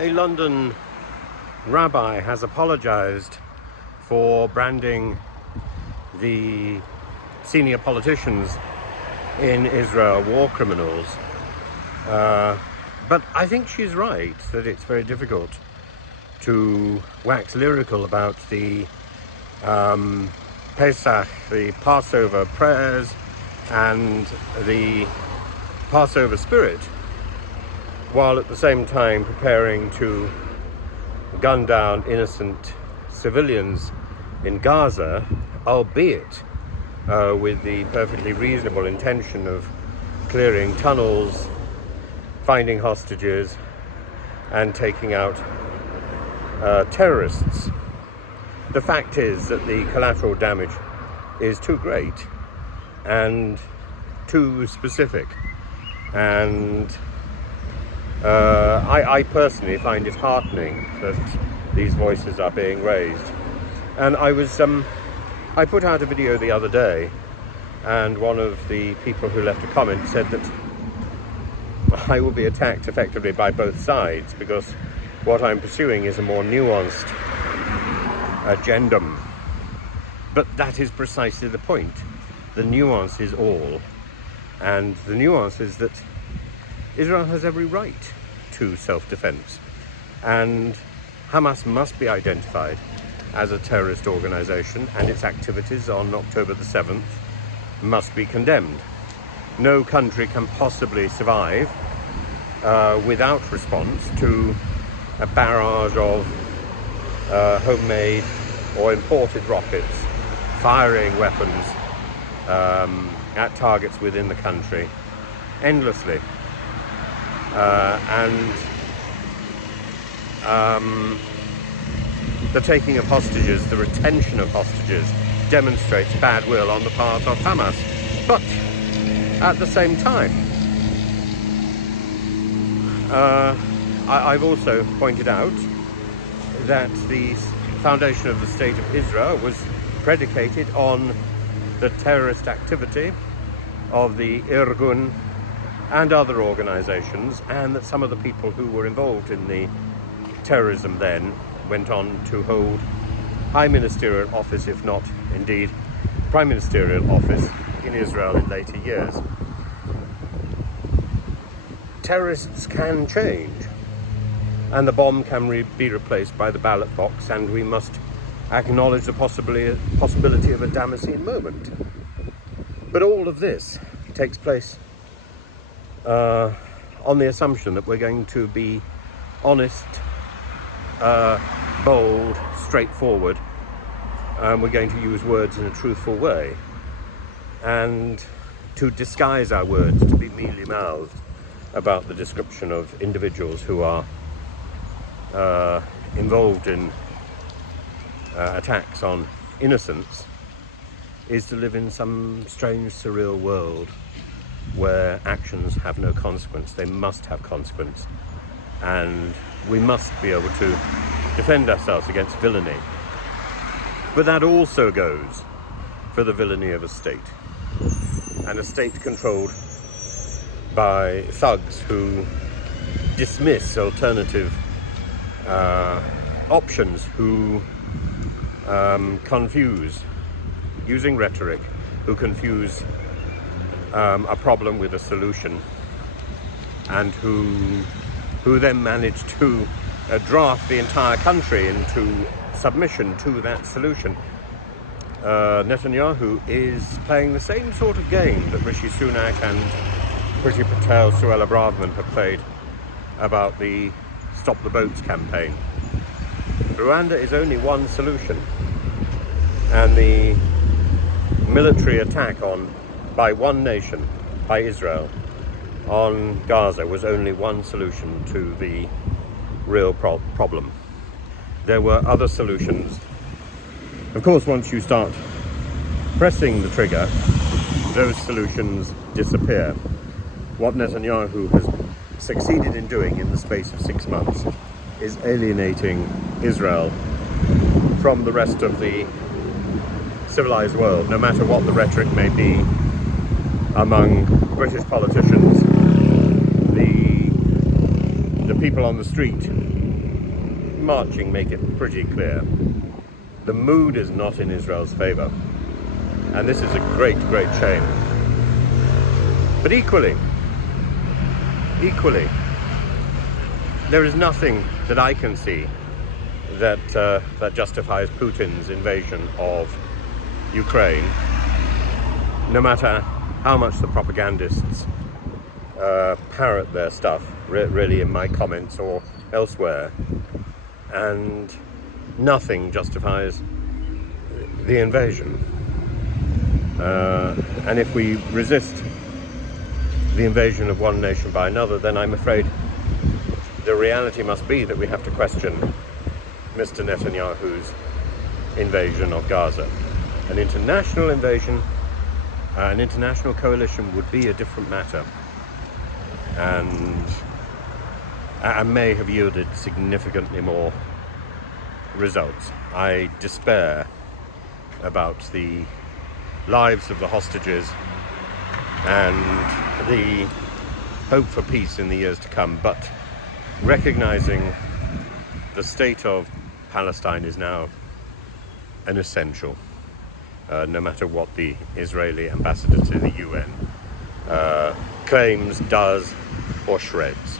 A London rabbi has apologized for branding the senior politicians in Israel war criminals. But I think she's right that it's very difficult to wax lyrical about the Pesach, the Passover prayers and the Passover spirit, while at the same time preparing to gun down innocent civilians in Gaza, albeit with the perfectly reasonable intention of clearing tunnels, finding hostages, and taking out terrorists. The fact is that the collateral damage is too great and too specific, and I personally find it heartening that these voices are being raised. And I put out a video the other day, and one of the people who left a comment said that I will be attacked effectively by both sides because what I'm pursuing is a more nuanced agendum. But that is precisely the point. The nuance is all. And the nuance is that Israel has every right to self-defense, and Hamas must be identified as a terrorist organization, and its activities on October the 7th must be condemned. No country can possibly survive without response to a barrage of homemade or imported rockets, firing weapons at targets within the country endlessly. The taking of hostages, the retention of hostages, demonstrates bad will on the part of Hamas. But at the same time, I've also pointed out that the foundation of the State of Israel was predicated on the terrorist activity of the Irgun and other organizations, and that some of the people who were involved in the terrorism then went on to hold high ministerial office, if not indeed prime ministerial office, in Israel in later years. Terrorists can change, and the bomb can be replaced by the ballot box, and we must acknowledge the possibility of a Damascene moment. But all of this takes place on the assumption that we're going to be honest, bold, straightforward, and we're going to use words in a truthful way, and to disguise our words, to be mealy-mouthed about the description of individuals who are involved in attacks on innocents, is to live in some strange, surreal world where actions have no consequence. They must have consequence, and we must be able to defend ourselves against villainy. But that also goes for the villainy of a state, and a state controlled by thugs who dismiss alternative options, who confuse, using rhetoric, who confuse a problem with a solution, and who then manage to draft the entire country into submission to that solution. Netanyahu is playing the same sort of game that Rishi Sunak and Priti Patel, Suella Braverman have played about the Stop the Boats campaign. Rwanda is only one solution, and the military attack by one nation, by Israel, on Gaza was only one solution to the real problem. There were other solutions. Of course, once you start pressing the trigger, those solutions disappear. What Netanyahu has succeeded in doing in the space of 6 months is alienating Israel from the rest of the civilized world, no matter what the rhetoric may be among British politicians, the people on the street, marching make it pretty clear. The mood is not in Israel's favor. And this is a great, great shame. But equally, there is nothing that I can see that justifies Putin's invasion of Ukraine, no matter how much the propagandists parrot their stuff, really in my comments or elsewhere, and nothing justifies the invasion. And if we resist the invasion of one nation by another, then I'm afraid the reality must be that we have to question Mr. Netanyahu's invasion of Gaza. An international invasion, an international coalition would be a different matter, and may have yielded significantly more results. I despair about the lives of the hostages and the hope for peace in the years to come, but recognizing the state of Palestine is now an essential, no matter what the Israeli ambassador to the UN claims, does, or shreds.